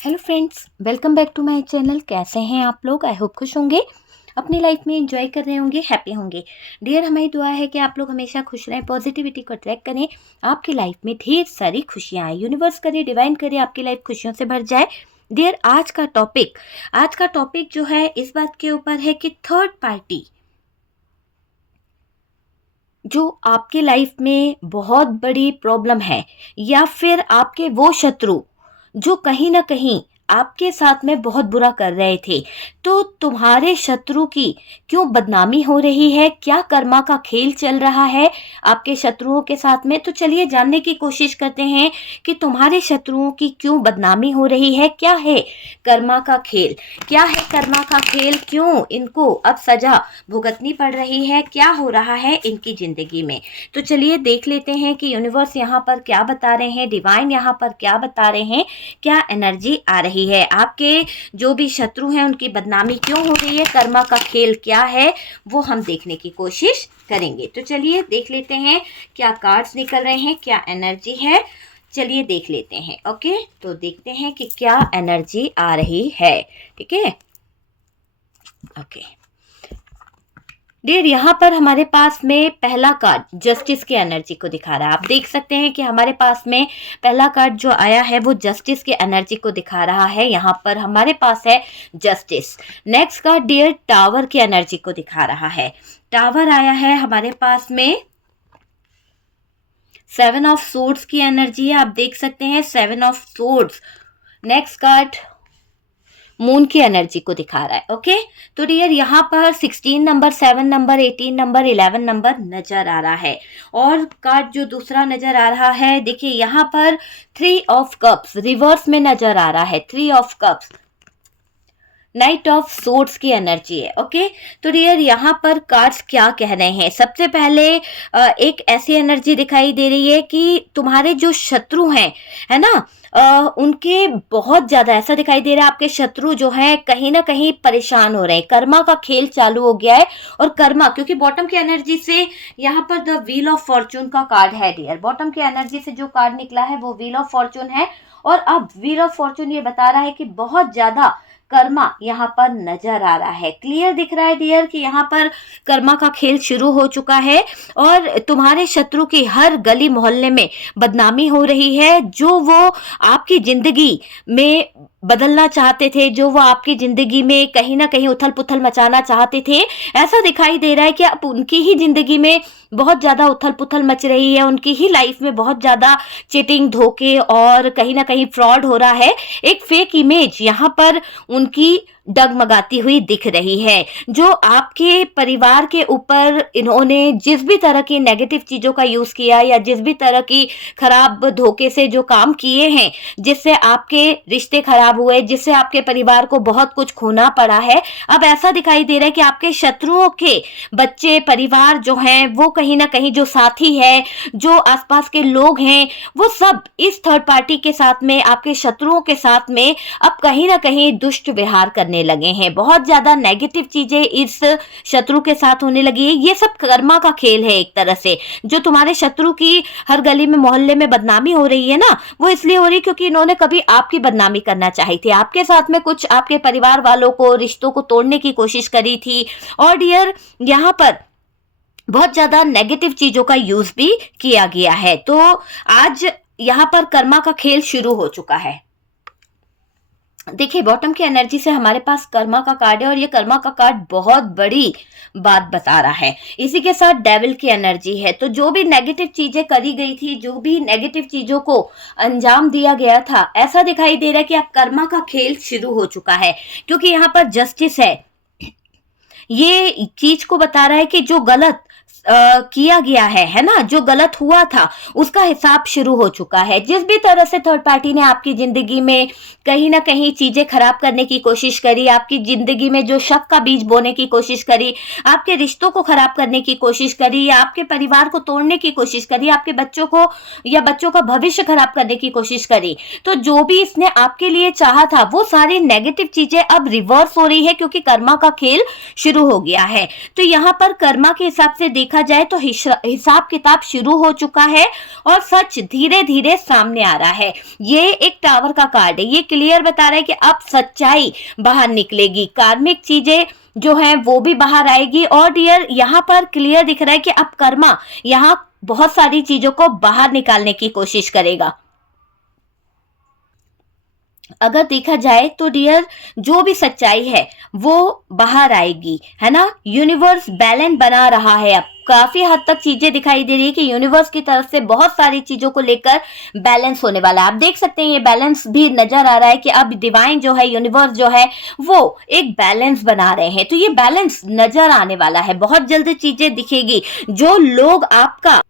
Hello friends, welcome back to my channel. कैसे हैं आप लोग? आई होप खुश होंगे, अपनी लाइफ में एंजॉय कर रहे होंगे, हैप्पी होंगे। डियर, हमारी दुआ है कि आप लोग हमेशा खुश रहें, पॉजिटिविटी को अट्रैक्ट करें, आपकी लाइफ में ढेर सारी खुशियाँ आए, यूनिवर्स करे, डिवाइन करे, आपकी लाइफ खुशियों से भर जाए। डियर, आज का टॉपिक जो है इस बात के ऊपर है कि थर्ड पार्टी जो आपकी लाइफ में बहुत बड़ी प्रॉब्लम है, या फिर आपके वो शत्रु जो कहीं ना कहीं आपके साथ में बहुत बुरा कर रहे थे, तो तुम्हारे शत्रु की क्यों बदनामी हो रही है? क्या कर्मा का खेल चल रहा है आपके शत्रुओं के साथ में? तो चलिए जानने की कोशिश करते हैं कि तुम्हारे शत्रुओं की क्यों बदनामी हो रही है। क्या है कर्मा का खेल? क्या है कर्मा का खेल? क्यों इनको अब सजा भुगतनी पड़ रही है? क्या हो रहा है इनकी जिंदगी में? तो चलिए देख लेते हैं कि यूनिवर्स यहाँ पर क्या बता रहे हैं, डिवाइन यहाँ पर क्या बता रहे हैं, क्या एनर्जी आ रही है। आपके जो भी शत्रु हैं उनकी बदनामी क्यों हो रही है, कर्मा का खेल क्या है, वो हम देखने की कोशिश करेंगे। तो चलिए देख लेते हैं क्या कार्ड्स निकल रहे हैं, क्या एनर्जी है। चलिए देख लेते हैं। ओके, तो देखते हैं कि क्या एनर्जी आ रही है। ठीक है, ओके डियर, यहाँ पर हमारे पास में पहला कार्ड जस्टिस की एनर्जी को दिखा रहा है। आप देख सकते हैं कि हमारे पास में पहला कार्ड जो आया है वो जस्टिस की एनर्जी को दिखा रहा है। यहाँ पर हमारे पास है justice. Next card dear tower की एनर्जी को दिखा रहा है। टावर आया है हमारे पास में। 7 ऑफ सोर्ड्स की एनर्जी है, आप देख सकते हैं 7 of swords. Next card moon की एनर्जी को दिखा रहा है। ओके, तो डियर यहाँ पर 16 नंबर, 7 नंबर, 18 नंबर, 11 नंबर नजर आ रहा है। और कार्ड जो दूसरा नजर आ रहा है, देखिए यहाँ पर 3 ऑफ कप्स रिवर्स में नजर आ रहा है। 3 of cups, night of swords की एनर्जी है। ओके, तो डियर यहाँ पर कार्ड्स क्या कह रहे हैं? सबसे पहले एक ऐसी एनर्जी दिखाई दे रही है कि तुम्हारे जो शत्रु हैं, है ना, उनके बहुत ज्यादा ऐसा दिखाई दे रहा है आपके शत्रु जो है कहीं ना कहीं परेशान हो रहे हैं। कर्मा का खेल चालू हो गया है। और कर्मा, क्योंकि बॉटम की एनर्जी से यहाँ पर द व्हील ऑफ फॉर्चून का कार्ड है डियर। बॉटम की एनर्जी से जो कार्ड निकला है वो व्हील ऑफ फॉर्चून है। और अब व्हील ऑफ फॉर्चून ये बता रहा है कि बहुत ज्यादा कर्मा यहाँ पर नजर आ रहा है। क्लियर दिख रहा है डियर कि यहाँ पर कर्मा का खेल शुरू हो चुका है और तुम्हारे शत्रु की हर गली मोहल्ले में बदनामी हो रही है। जो वो आपकी जिंदगी में बदलना चाहते थे, जो वो आपकी जिंदगी में कहीं ना कहीं उथल पुथल मचाना चाहते थे, ऐसा दिखाई दे रहा है कि अब उनकी ही जिंदगी में बहुत ज्यादा उथल पुथल मच रही है। उनकी ही लाइफ में बहुत ज्यादा चीटिंग, धोखे और कहीं ना कहीं फ्रॉड हो रहा है। एक फेक इमेज यहाँ पर उनकी डगमगाती हुई दिख रही है। जो आपके परिवार के ऊपर इन्होंने जिस भी तरह की नेगेटिव चीजों का यूज किया, या जिस भी तरह की खराब धोखे से जो काम किए हैं, जिससे आपके रिश्ते खराब हुए, जिससे आपके परिवार को बहुत कुछ खोना पड़ा है, अब ऐसा दिखाई दे रहा है कि आपके शत्रुओं के बच्चे, परिवार जो हैं, वो कहीं ना कहीं जो साथी है, जो आसपास के लोग हैं, वो सब इस थर्ड पार्टी के साथ में, आपके शत्रुओं के साथ में अब कहीं ना कहीं दुष्ट व्यवहार करने लगे हैं। बहुत ज्यादा नेगेटिव चीजें इस शत्रु के साथ होने लगी है। ये सब कर्मा का खेल है एक तरह से। जो तुम्हारे शत्रु की हर गली में मोहल्ले में बदनामी हो रही है ना, वो इसलिए हो रही है क्योंकि इन्होंने कभी आपकी बदनामी करना चाही थी, आपके साथ में कुछ आपके परिवार वालों को, रिश्तों को तोड़ने की कोशिश करी थी। और डियर यहाँ पर बहुत ज्यादा नेगेटिव चीजों का यूज भी किया गया है। तो आज यहाँ पर कर्मा का खेल शुरू हो चुका है। देखिए बॉटम की एनर्जी से हमारे पास कर्मा का कार्ड है और ये कर्मा का कार्ड बहुत बड़ी बात बता रहा है। इसी के साथ डेविल की एनर्जी है। तो जो भी नेगेटिव चीजें करी गई थी, जो भी नेगेटिव चीजों को अंजाम दिया गया था, ऐसा दिखाई दे रहा है कि अब कर्मा का खेल शुरू हो चुका है। क्योंकि यहाँ पर जस्टिस है, ये चीज को बता रहा है कि जो गलत किया गया है ना, जो गलत हुआ था उसका हिसाब शुरू हो चुका है। जिस भी तरह से थर्ड पार्टी ने आपकी जिंदगी में कहीं ना कहीं चीजें खराब करने की कोशिश करी, आपकी जिंदगी में जो शक का बीज बोने की कोशिश करी, आपके रिश्तों को खराब करने की कोशिश करी, या आपके परिवार को तोड़ने की कोशिश करी, आपके बच्चों को या बच्चों का भविष्य खराब करने की कोशिश करी, तो जो भी इसने आपके लिए चाहा था वो सारी नेगेटिव चीजें अब रिवर्स हो रही है क्योंकि कर्मा का खेल शुरू हो गया है। तो यहाँ पर कर्मा के हिसाब से देखा देखा जाए तो हिसाब किताब शुरू हो चुका है और सच धीरे धीरे सामने आ रहा है। ये एक टावर का कार्ड है, ये क्लियर बता रहा है कि अब सच्चाई बाहर निकलेगी, कार्मिक चीजें जो है वो भी बाहर आएगी। और डियर यहाँ पर क्लियर दिख रहा है कि अब कर्मा यहाँ बहुत सारी चीजों को बाहर निकालने की कोशिश करेगा। अगर देखा जाए तो डियर जो भी सच्चाई है वो बाहर आएगी, है ना। यूनिवर्स बैलेंस बना रहा है, अब काफी हद तक चीजें दिखाई दे रही है कि यूनिवर्स की तरफ से बहुत सारी चीजों को लेकर बैलेंस होने वाला है। आप देख सकते हैं ये बैलेंस भी नजर आ रहा है कि अब डिवाइन जो है, यूनिवर्स जो है वो एक बैलेंस बना रहे हैं। तो ये बैलेंस नजर आने वाला है, बहुत जल्द चीजें दिखेगी। जो लोग आपका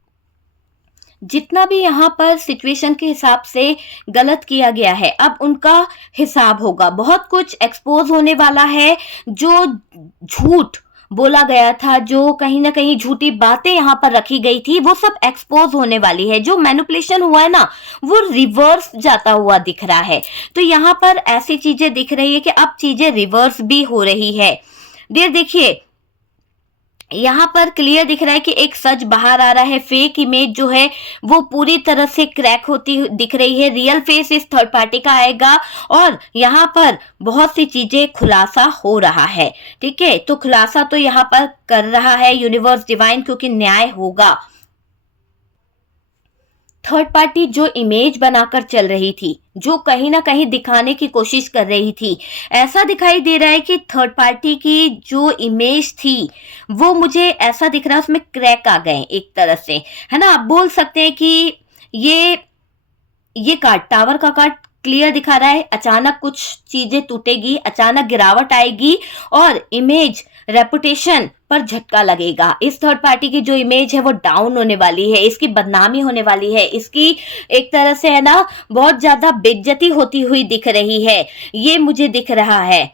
जितना भी यहाँ पर सिचुएशन के हिसाब से गलत किया गया है, अब उनका हिसाब होगा। बहुत कुछ एक्सपोज होने वाला है, जो झूठ बोला गया था, जो कहीं ना कहीं झूठी बातें यहाँ पर रखी गई थी, वो सब एक्सपोज होने वाली है। जो मैनिपुलेशन हुआ है ना, वो रिवर्स जाता हुआ दिख रहा है। तो यहाँ पर ऐसी चीजें दिख रही है कि अब चीजें रिवर्स भी हो रही है। डियर देखिए यहाँ पर क्लियर दिख रहा है कि एक सच बाहर आ रहा है, फेक इमेज जो है वो पूरी तरह से क्रैक होती दिख रही है, रियल फेस इस थर्ड पार्टी का आएगा और यहाँ पर बहुत सी चीजें खुलासा हो रहा है। ठीक है, तो खुलासा तो यहाँ पर कर रहा है यूनिवर्स डिवाइन, क्योंकि न्याय होगा। थर्ड पार्टी जो इमेज बनाकर चल रही थी, जो कहीं ना कहीं दिखाने की कोशिश कर रही थी, ऐसा दिखाई दे रहा है कि थर्ड पार्टी की जो इमेज थी वो मुझे ऐसा दिख रहा है उसमें क्रैक आ गए एक तरह से, है ना। आप बोल सकते हैं कि ये कार्ड, टावर का कार्ड क्लियर दिखा रहा है अचानक कुछ चीजें टूटेगी, अचानक गिरावट आएगी और इमेज रेपुटेशन पर झटका लगेगा। इस थर्ड पार्टी की जो इमेज है वो डाउन होने वाली है, इसकी बदनामी होने वाली है, इसकी एक तरह से है ना बहुत ज्यादा बेइज्जती होती हुई दिख रही है, ये मुझे दिख रहा है।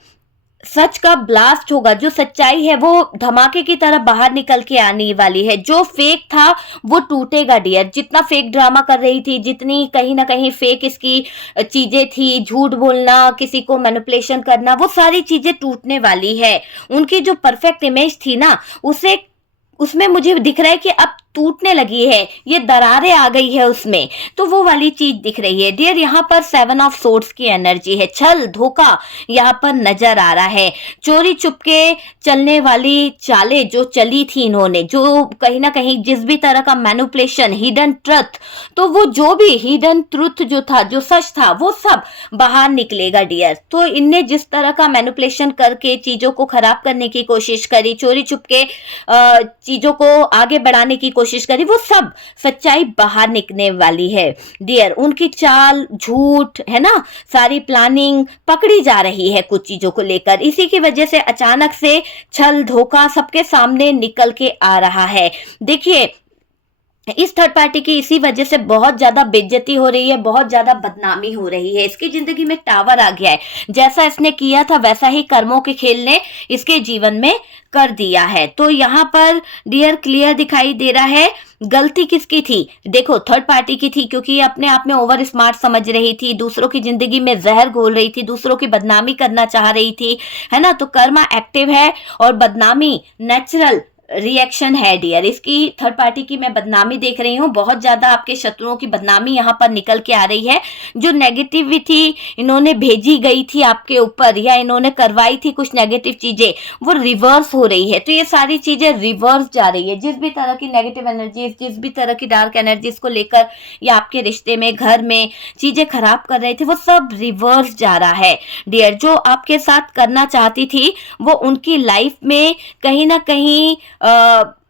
सच का ब्लास्ट होगा, जो सच्चाई है वो धमाके की तरह बाहर निकल के आने वाली है। जो फेक था वो टूटेगा डियर, जितना फेक ड्रामा कर रही थी, जितनी कहीं ना कहीं फेक इसकी चीजें थी, झूठ बोलना, किसी को मैनिपुलेशन करना, वो सारी चीजें टूटने वाली है। उनकी जो परफेक्ट इमेज थी ना, उसमें मुझे दिख रहा है कि अब टूटने लगी है, ये दरारें आ गई है उसमें, तो वो वाली चीज दिख रही है। डियर यहाँ पर 7 ऑफ सोर्ड्स की एनर्जी है, छल धोखा यहाँ पर नजर आ रहा है। चोरी चुपके चलने वाली चालें जो चली थी इन्होंने, जो कहीं ना कहीं जिस भी तरह का मैनिपुलेशन, हिडन ट्रुथ, तो वो जो भी हिडन ट्रुथ जो था, जो सच था, वो सब बाहर निकलेगा डियर। तो इनने जिस तरह का मैनिपुलेशन करके चीजों को खराब करने की कोशिश करी, चोरी चुपके चीजों को आगे बढ़ाने की कोशिश करी, वो सब सच्चाई बाहर निकलने वाली है डियर। उनकी चाल, झूठ, है ना, सारी प्लानिंग पकड़ी जा रही है कुछ चीजों को लेकर। इसी की वजह से अचानक से छल धोखा सबके सामने निकल के आ रहा है। देखिए इस थर्ड पार्टी की इसी वजह से बहुत ज्यादा बेइज्जती हो रही है, बहुत ज्यादा बदनामी हो रही है। इसकी जिंदगी में टावर आ गया है, जैसा इसने किया था वैसा ही कर्मों के खेल ने इसके जीवन में कर दिया है। तो यहाँ पर डियर क्लियर दिखाई दे रहा है गलती किसकी थी। देखो थर्ड पार्टी की थी, क्योंकि ये अपने आप में ओवर स्मार्ट समझ रही थी, दूसरों की जिंदगी में जहर घोल रही थी, दूसरों की बदनामी करना चाह रही थी, है ना। तो कर्मा एक्टिव है और बदनामी नेचुरल रिएक्शन है डियर। इसकी थर्ड पार्टी की मैं बदनामी देख रही हूँ, बहुत ज्यादा आपके शत्रुओं की बदनामी यहाँ पर निकल के आ रही है। जो नेगेटिविटी इन्होंने भेजी गई थी आपके ऊपर, या इन्होंने करवाई थी कुछ नेगेटिव चीजें, वो रिवर्स हो रही है। तो ये सारी चीजें रिवर्स जा रही है। जिस भी तरह की नेगेटिव एनर्जी, जिस भी तरह की डार्क एनर्जीज को लेकर या आपके रिश्ते में, घर में चीजें खराब कर रहे थे, वो सब रिवर्स जा रहा है डियर। जो आपके साथ करना चाहती थी वो उनकी लाइफ में कहीं ना कहीं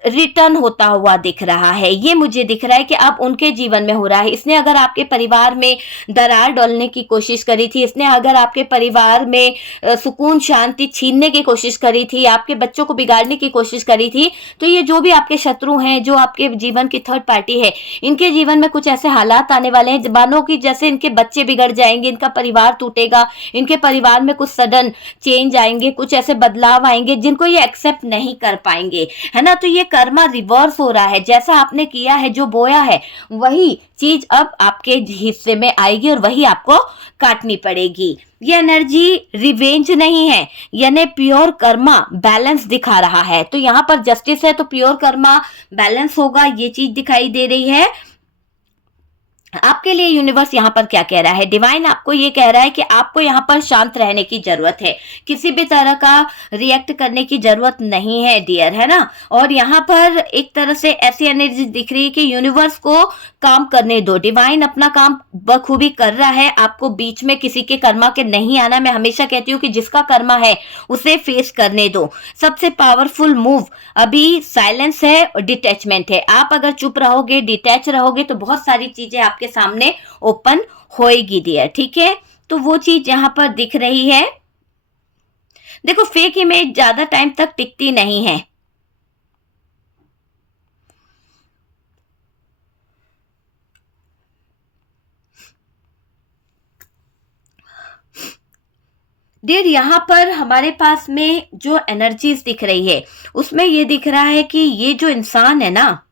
रिटर्न होता हुआ दिख रहा है। ये मुझे दिख रहा है कि अब उनके जीवन में हो रहा है। इसने अगर आपके परिवार में दरार डालने की कोशिश करी थी, इसने अगर आपके परिवार में सुकून शांति छीनने की कोशिश करी थी, आपके बच्चों को बिगाड़ने की कोशिश करी थी, तो ये जो भी आपके शत्रु हैं, जो आपके जीवन की थर्ड पार्टी है, इनके जीवन में कुछ ऐसे हालात आने वाले हैं मानो कि जैसे इनके बच्चे बिगड़ जाएंगे, इनका परिवार टूटेगा, इनके परिवार में कुछ सडन चेंज आएंगे, कुछ ऐसे बदलाव आएंगे जिनको ये एक्सेप्ट नहीं कर पाएंगे, है ना। तो ये कर्मा रिवर्स हो रहा है, जैसा आपने किया है, जो बोया है वही चीज अब आपके हिस्से में आएगी और वही आपको काटनी पड़ेगी। ये एनर्जी रिवेंज नहीं है, यानी प्योर कर्मा बैलेंस दिखा रहा है। तो यहाँ पर जस्टिस है तो प्योर कर्मा बैलेंस होगा, ये चीज दिखाई दे रही है। आपके लिए यूनिवर्स यहाँ पर क्या कह रहा है, डिवाइन आपको ये कह रहा है कि आपको यहाँ पर शांत रहने की जरूरत है, किसी भी तरह का रिएक्ट करने की जरूरत नहीं है डियर, है ना। और यहाँ पर एक तरह से ऐसी एनर्जी दिख रही है कि यूनिवर्स को काम करने दो, डिवाइन अपना काम बखूबी कर रहा है, आपको बीच में किसी के कर्मा के नहीं आना। मैं हमेशा कहती हूँ कि जिसका कर्मा है उसे फेस करने दो। सबसे पावरफुल मूव अभी साइलेंस है और डिटैचमेंट है। आप अगर चुप रहोगे, डिटैच रहोगे तो बहुत सारी चीजें आपके सामने ओपन होएगी डियर, ठीक है। तो वो चीज यहां पर दिख रही है। देखो फेक इमेज ज्यादा टाइम तक टिकती नहीं है। डियर यहाँ पर हमारे पास में जो एनर्जीज दिख रही है उसमें ये दिख रहा है कि ये जो इंसान है ना,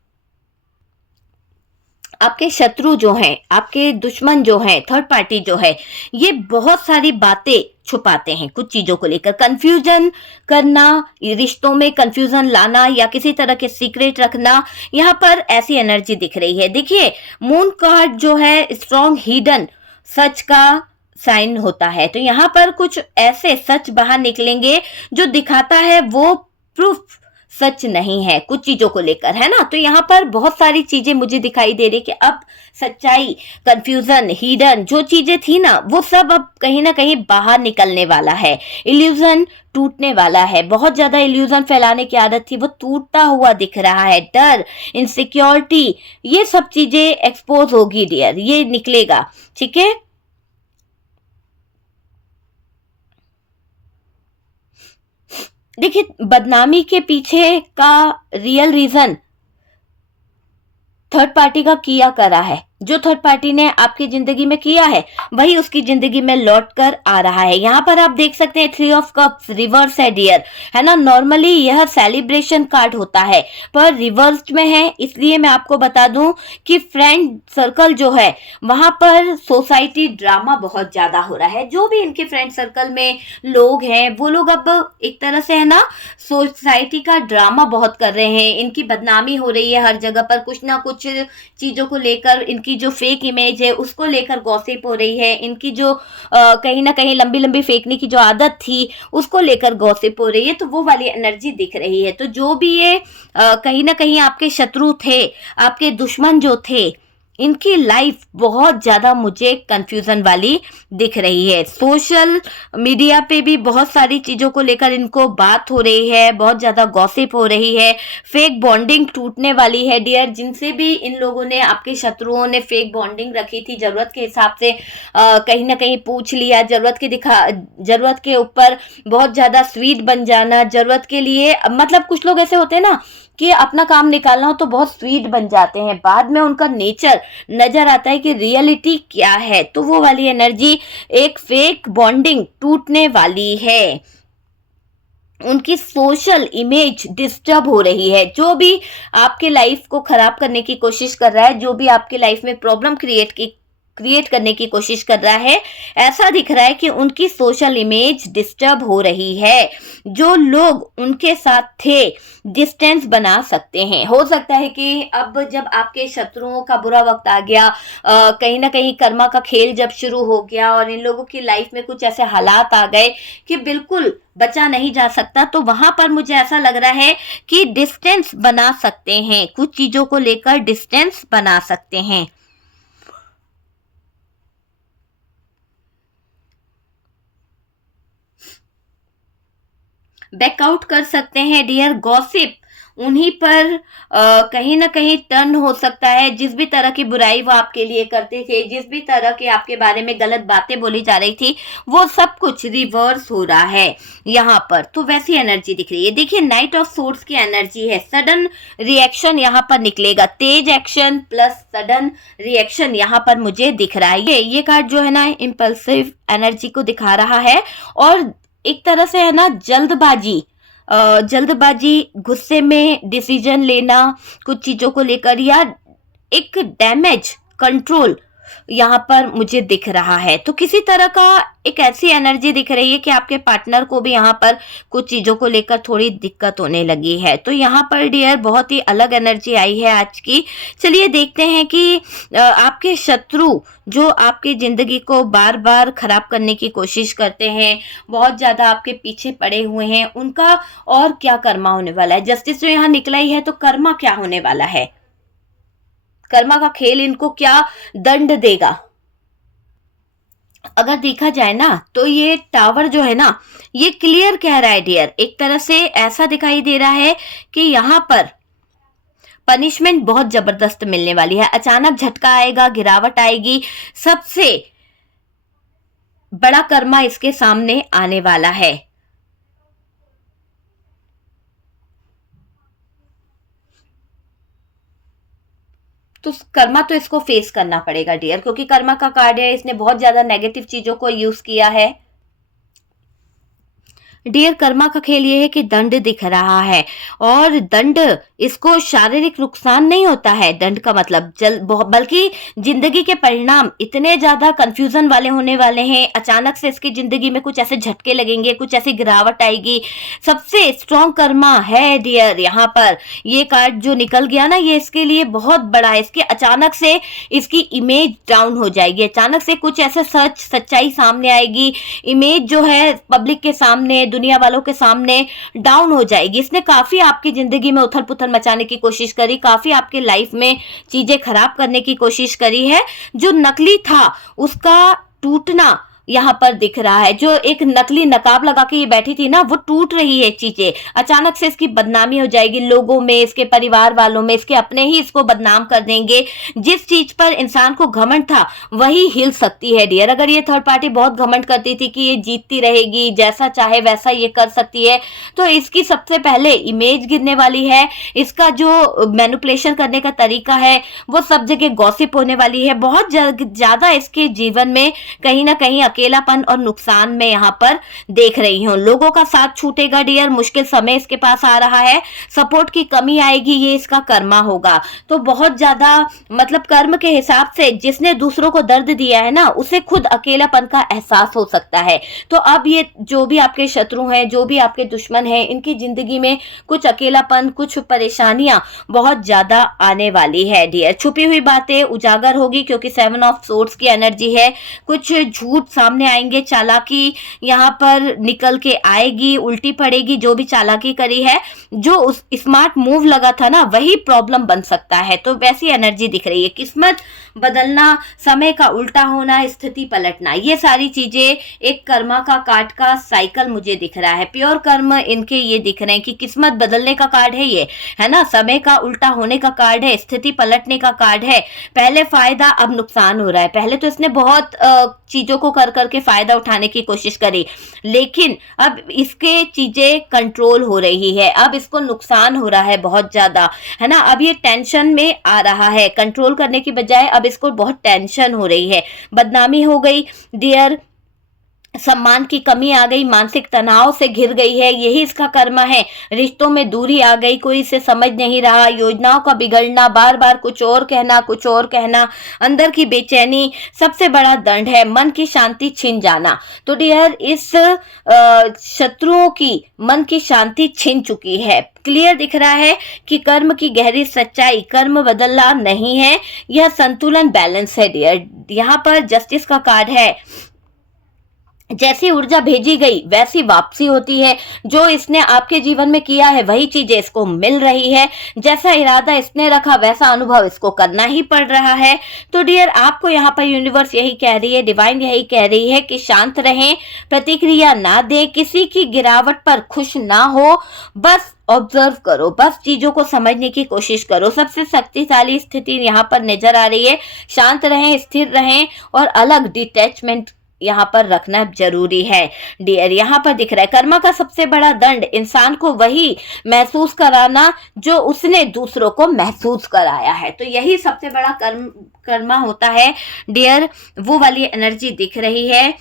आपके शत्रु जो हैं, आपके दुश्मन जो हैं, थर्ड पार्टी जो है, ये बहुत सारी बातें छुपाते हैं कुछ चीजों को लेकर। कंफ्यूजन करना, रिश्तों में कंफ्यूजन लाना या किसी तरह के सीक्रेट रखना, यहाँ पर ऐसी एनर्जी दिख रही है। देखिए मून कार्ड जो है स्ट्रॉन्ग हिडन सच का साइन होता है। तो यहाँ पर कुछ ऐसे सच बाहर निकलेंगे जो दिखाता है वो प्रूफ सच नहीं है कुछ चीजों को लेकर, है ना। तो यहाँ पर बहुत सारी चीजें मुझे दिखाई दे रही कि अब सच्चाई, कंफ्यूजन, हिडन जो चीजें थी ना वो सब अब कहीं ना कहीं बाहर निकलने वाला है। इल्यूजन टूटने वाला है, बहुत ज्यादा इल्यूजन फैलाने की आदत थी वो टूटता हुआ दिख रहा है। डर, इनसिक्योरिटी, ये सब चीजें एक्सपोज होगी डियर, ये निकलेगा, ठीक है। देखिए बदनामी के पीछे का रियल रीजन थर्ड पार्टी का किया करा है। जो थर्ड पार्टी ने आपकी जिंदगी में किया है वही उसकी जिंदगी में लौट कर आ रहा है। यहाँ पर आप देख सकते हैं 3 ऑफ कप्स रिवर्स है डियर, है ना। नॉर्मली यह सेलिब्रेशन कार्ड होता है पर रिवर्स में है, इसलिए मैं आपको बता दूं कि फ्रेंड सर्कल जो है वहां पर सोसाइटी ड्रामा बहुत ज्यादा हो रहा है। जो भी इनके फ्रेंड सर्कल में लोग हैं वो लोग अब एक तरह से है ना सोसाइटी का ड्रामा बहुत कर रहे हैं। इनकी बदनामी हो रही है हर जगह पर, कुछ ना कुछ चीजों को लेकर इनकी जो फेक इमेज है उसको लेकर गॉसिप हो रही है। इनकी जो कहीं ना कहीं लंबी लंबी फेंकने की जो आदत थी उसको लेकर गॉसिप हो रही है। तो वो वाली एनर्जी दिख रही है। तो जो भी ये कहीं ना कहीं आपके शत्रु थे, आपके दुश्मन जो थे, इनकी लाइफ बहुत ज्यादा मुझे कंफ्यूजन वाली दिख रही है। सोशल मीडिया पे भी बहुत सारी चीजों को लेकर इनको बात हो रही है, बहुत ज्यादा गॉसिप हो रही है। फेक बॉन्डिंग टूटने वाली है डियर। जिनसे भी इन लोगों ने, आपके शत्रुओं ने फेक बॉन्डिंग रखी थी, जरूरत के हिसाब से कहीं ना कहीं पूछ लिया, जरूरत के ऊपर बहुत ज्यादा स्वीट बन जाना, जरूरत के लिए, मतलब कुछ लोग ऐसे होते हैं ना कि अपना काम निकालना हो तो बहुत स्वीट बन जाते हैं, बाद में उनका नेचर नजर आता है कि रियलिटी क्या है। तो वो वाली एनर्जी, एक फेक बॉन्डिंग टूटने वाली है, उनकी सोशल इमेज डिस्टर्ब हो रही है। जो भी आपके लाइफ को खराब करने की कोशिश कर रहा है, जो भी आपके लाइफ में प्रॉब्लम क्रिएट करने की कोशिश कर रहा है, ऐसा दिख रहा है कि उनकी सोशल इमेज डिस्टर्ब हो रही है। जो लोग उनके साथ थे डिस्टेंस बना सकते हैं। हो सकता है कि अब जब आपके शत्रुओं का बुरा वक्त आ गया, कहीं ना कहीं कर्मा का खेल जब शुरू हो गया और इन लोगों की लाइफ में कुछ ऐसे हालात आ गए कि बिल्कुल बचा नहीं जा सकता, तो वहां पर मुझे ऐसा लग रहा है कि डिस्टेंस बना सकते हैं, कुछ चीजों को लेकर डिस्टेंस बना सकते हैं। बैकआउट कर सकते हैं डियर। गॉसिप उन्हीं पर कहीं ना कहीं टर्न हो सकता है। जिस भी तरह की बुराई वो आपके लिए करते थे, जिस भी तरह के आपके बारे में गलत बातें बोली जा रही थी, वो सब कुछ रिवर्स हो रहा है यहाँ पर। तो वैसी एनर्जी दिख रही है। देखिए नाइट ऑफ सोर्ड्स की एनर्जी है, सडन रिएक्शन यहाँ पर निकलेगा, तेज एक्शन प्लस सडन रिएक्शन यहाँ पर मुझे दिख रहा है। ये कार्ड जो है ना इम्पल्सिव एनर्जी को दिखा रहा है और एक तरह से है ना जल्दबाजी जल्दबाजी, गुस्से में डिसीजन लेना कुछ चीजों को लेकर, या एक डैमेज कंट्रोल यहाँ पर मुझे दिख रहा है। तो किसी तरह का एक ऐसी एनर्जी दिख रही है कि आपके पार्टनर को भी यहाँ पर कुछ चीजों को लेकर थोड़ी दिक्कत होने लगी है। तो यहाँ पर डियर बहुत ही अलग एनर्जी आई है आज की। चलिए देखते हैं कि आपके शत्रु जो आपकी जिंदगी को बार बार खराब करने की कोशिश करते हैं, बहुत ज्यादा आपके पीछे पड़े हुए हैं, उनका और क्या कर्मा होने वाला है। जस्टिस जो यहाँ निकला ही है, तो कर्मा क्या होने वाला है, कर्मा का खेल इनको क्या दंड देगा। अगर देखा जाए ना तो ये टावर जो है ना, ये क्लियर कह रहा है डियर, एक तरह से ऐसा दिखाई दे रहा है कि यहाँ पर पनिशमेंट बहुत जबरदस्त मिलने वाली है। अचानक झटका आएगा, गिरावट आएगी, सबसे बड़ा कर्मा इसके सामने आने वाला है। तो कर्मा तो इसको फेस करना पड़ेगा डियर, क्योंकि कर्मा का कार्ड है, इसने बहुत ज्यादा नेगेटिव चीजों को यूज किया है। डियर कर्मा का खेल ये है कि दंड दिख रहा है, और दंड इसको शारीरिक नुकसान नहीं होता है। दंड का मतलब बल्कि जिंदगी के परिणाम इतने ज्यादा कंफ्यूजन वाले होने वाले हैं। अचानक से इसकी जिंदगी में कुछ ऐसे झटके लगेंगे, कुछ ऐसी गिरावट आएगी। सबसे स्ट्रॉन्ग कर्मा है डियर यहाँ पर। ये कार्ड जो निकल गया ना, ये इसके लिए बहुत बड़ा है। इसके अचानक से इसकी इमेज डाउन हो जाएगी, अचानक से कुछ ऐसे सच्चाई सामने आएगी। इमेज जो है पब्लिक के सामने, दुनिया वालों के सामने डाउन हो जाएगी। इसने काफी आपकी जिंदगी में उथल पुथल मचाने की कोशिश करी, काफी आपके लाइफ में चीजें खराब करने की कोशिश करी है। जो नकली था उसका टूटना यहाँ पर दिख रहा है। जो एक नकली नकाब लगा के ये बैठी थी ना, वो टूट रही है चीजें। अचानक से इसकी बदनामी हो जाएगी लोगों में, इसके परिवार वालों में, इसके अपने ही इसको बदनाम कर देंगे। जिस चीज पर इंसान को घमंड था वही हिल सकती है डियर। अगर ये थर्ड पार्टी बहुत घमंड करती थी कि ये जीतती रहेगी, जैसा चाहे वैसा ये कर सकती है, तो इसकी सबसे पहले इमेज गिरने वाली है। इसका जो मैनिपुलेशन करने का तरीका है वो सब जगह गॉसिप होने वाली है। बहुत ज्यादा इसके जीवन में कहीं ना कहीं अकेलापन और नुकसान में यहाँ पर देख रही हूँ। लोगों का साथ छूटेगा डियर, मुश्किल समय इसके पास आ रहा है, सपोर्ट की कमी आएगी, ये इसका कर्मा होगा। तो बहुत ज्यादा मतलब कर्म के हिसाब से जिसने दूसरों को दर्द दिया है ना, उसे खुद अकेलापन का एहसास हो सकता है। तो अब ये जो भी आपके शत्रु हैं, जो भी आपके दुश्मन हैं, इनकी जिंदगी में कुछ अकेलापन, कुछ परेशानियां बहुत ज्यादा आने वाली है डियर। छुपी हुई बातें उजागर होगी, क्योंकि 7 ऑफ सोर्ड्स की एनर्जी है। कुछ झूठ सामने आएंगे, चालाकी यहाँ पर निकल के आएगी, उल्टी पड़ेगी। जो भी चालाकी करी है, जो उस स्मार्ट मूव लगा था ना, वही प्रॉब्लम बन सकता है। तो वैसी एनर्जी दिख रही है। किस्मत बदलना, समय का उल्टा होना, स्थिति पलटना, ये सारी चीजें एक कर्मा का कार्ड का साइकिल मुझे दिख रहा है। प्योर कर्म इनके ये दिख रहे हैं कि किस्मत बदलने का कार्ड है ये, है ना, समय का उल्टा होने का कार्ड है, स्थिति पलटने का कार्ड है। पहले फायदा, अब नुकसान हो रहा है। पहले तो इसने बहुत चीजों को कर करके फायदा उठाने की कोशिश करी, लेकिन अब इसके चीजें कंट्रोल हो रही है। अब इसको नुकसान हो रहा है बहुत ज्यादा, है ना। अब ये टेंशन में आ रहा है, कंट्रोल करने की बजाय अब इसको बहुत टेंशन हो रही है। बदनामी हो गई डियर, सम्मान की कमी आ गई, मानसिक तनाव से घिर गई है, यही इसका कर्मा है। रिश्तों में दूरी आ गई, कोई इसे समझ नहीं रहा, योजनाओं का बिगड़ना, बार बार कुछ और कहना, कुछ और कहना, अंदर की बेचैनी, सबसे बड़ा दंड है मन की शांति छिन जाना। तो डियर इस शत्रुओं की मन की शांति छिन चुकी है। क्लियर दिख रहा है कि कर्म की गहरी सच्चाई, कर्म बदलना नहीं है, यह संतुलन बैलेंस है डियर। यहाँ पर जस्टिस का कार्ड है। जैसी ऊर्जा भेजी गई वैसी वापसी होती है। जो इसने आपके जीवन में किया है वही चीजें इसको मिल रही है। जैसा इरादा इसने रखा वैसा अनुभव इसको करना ही पड़ रहा है। तो डियर आपको यहाँ पर यूनिवर्स यही कह रही है, डिवाइन यही कह रही है कि शांत रहें, प्रतिक्रिया ना दें, किसी की गिरावट पर खुश ना हो, बस ऑब्जर्व करो, बस चीजों को समझने की कोशिश करो। सबसे शक्तिशाली स्थिति यहाँ पर नजर आ रही है। शांत रहें, स्थिर रहें, और अलग डिटैचमेंट यहाँ पर रखना जरूरी है डियर। यहाँ पर दिख रहा है कर्मा का सबसे बड़ा दंड इंसान को वही महसूस कराना जो उसने दूसरों को महसूस कराया है। तो यही सबसे बड़ा कर्मा होता है डियर, वो वाली एनर्जी दिख रही है।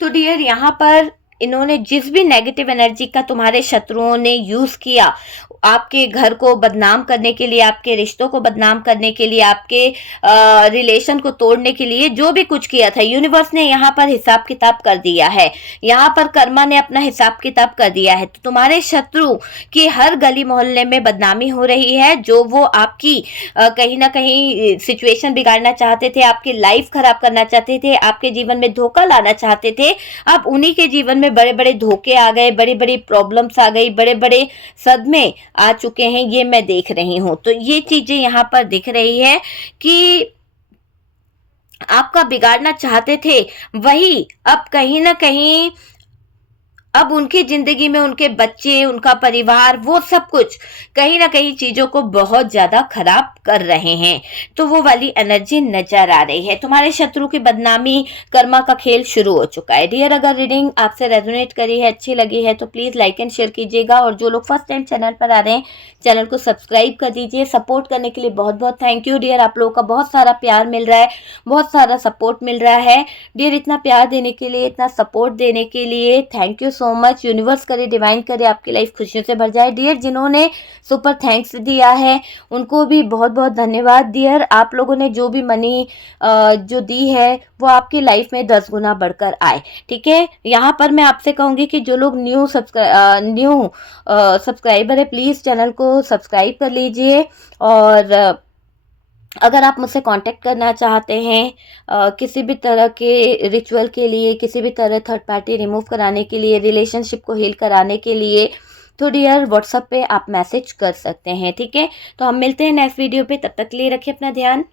तो डियर यहाँ पर इन्होंने जिस भी नेगेटिव एनर्जी का तुम्हारे शत्रुओं ने यूज किया आपके घर को बदनाम करने के लिए, आपके रिश्तों को बदनाम करने के लिए, आपके रिलेशन को तोड़ने के लिए, जो भी कुछ किया था यूनिवर्स ने यहाँ पर हिसाब किताब कर दिया है। यहाँ पर कर्मा ने अपना हिसाब किताब कर दिया है। तो तुम्हारे शत्रु की हर गली मोहल्ले में बदनामी हो रही है। जो वो आपकी कहीं ना कहीं सिचुएशन बिगाड़ना चाहते थे, आपकी लाइफ खराब करना चाहते थे, आपके जीवन में धोखा लाना चाहते थे, अब उन्हीं के जीवन में बड़े बड़े धोखे आ गए, बड़ी बड़ी प्रॉब्लम्स आ गई, बड़े बड़े सदमे आ चुके हैं। ये मैं देख रही हूं। तो ये चीजें यहाँ पर दिख रही है कि आपका बिगाड़ना चाहते थे वही अब कहीं ना कहीं अब उनकी जिंदगी में उनके बच्चे, उनका परिवार, वो सब कुछ कहीं ना कहीं चीजों को बहुत ज्यादा खराब कर रहे हैं। तो वो वाली एनर्जी नजर आ रही है। तुम्हारे शत्रु की बदनामी, कर्मा का खेल शुरू हो चुका है। डियर, अगर रीडिंग आपसे रेजोनेट करी है, अच्छी लगी है तो प्लीज लाइक एंड शेयर कीजिएगा। और जो लोग फर्स्ट टाइम चैनल पर आ रहे हैं, चैनल को सब्सक्राइब कर दीजिए। सपोर्ट करने के लिए बहुत बहुत थैंक यू डियर। आप लोगों का बहुत सारा प्यार मिल रहा है, बहुत सारा सपोर्ट मिल रहा है डियर। इतना प्यार देने के लिए, इतना सपोर्ट देने के लिए thank you so much. Universe करे, डिवाइन करे, आपकी लाइफ खुशियों से भर जाए डियर। जिन्होंने सुपर थैंक्स दिया है उनको भी बहुत बहुत धन्यवाद डियर। आप लोगों ने जो भी मनी जो दी है वो आपकी लाइफ में 10 गुना बढ़कर आए। ठीक है, यहाँ पर मैं आपसे कहूंगी कि जो लोग न्यू सब्सक्राइबर है, प्लीज चैनल को सब्सक्राइब कर लीजिए। और अगर आप मुझसे कांटेक्ट करना चाहते हैं किसी भी तरह के रिचुअल के लिए, किसी भी तरह थर्ड पार्टी रिमूव कराने के लिए, रिलेशनशिप को हील कराने के लिए, तो डियर व्हाट्सएप पे आप मैसेज कर सकते हैं। ठीक है, तो हम मिलते हैं नेक्स्ट वीडियो पे। तब तक के लिए रखिए अपना ध्यान।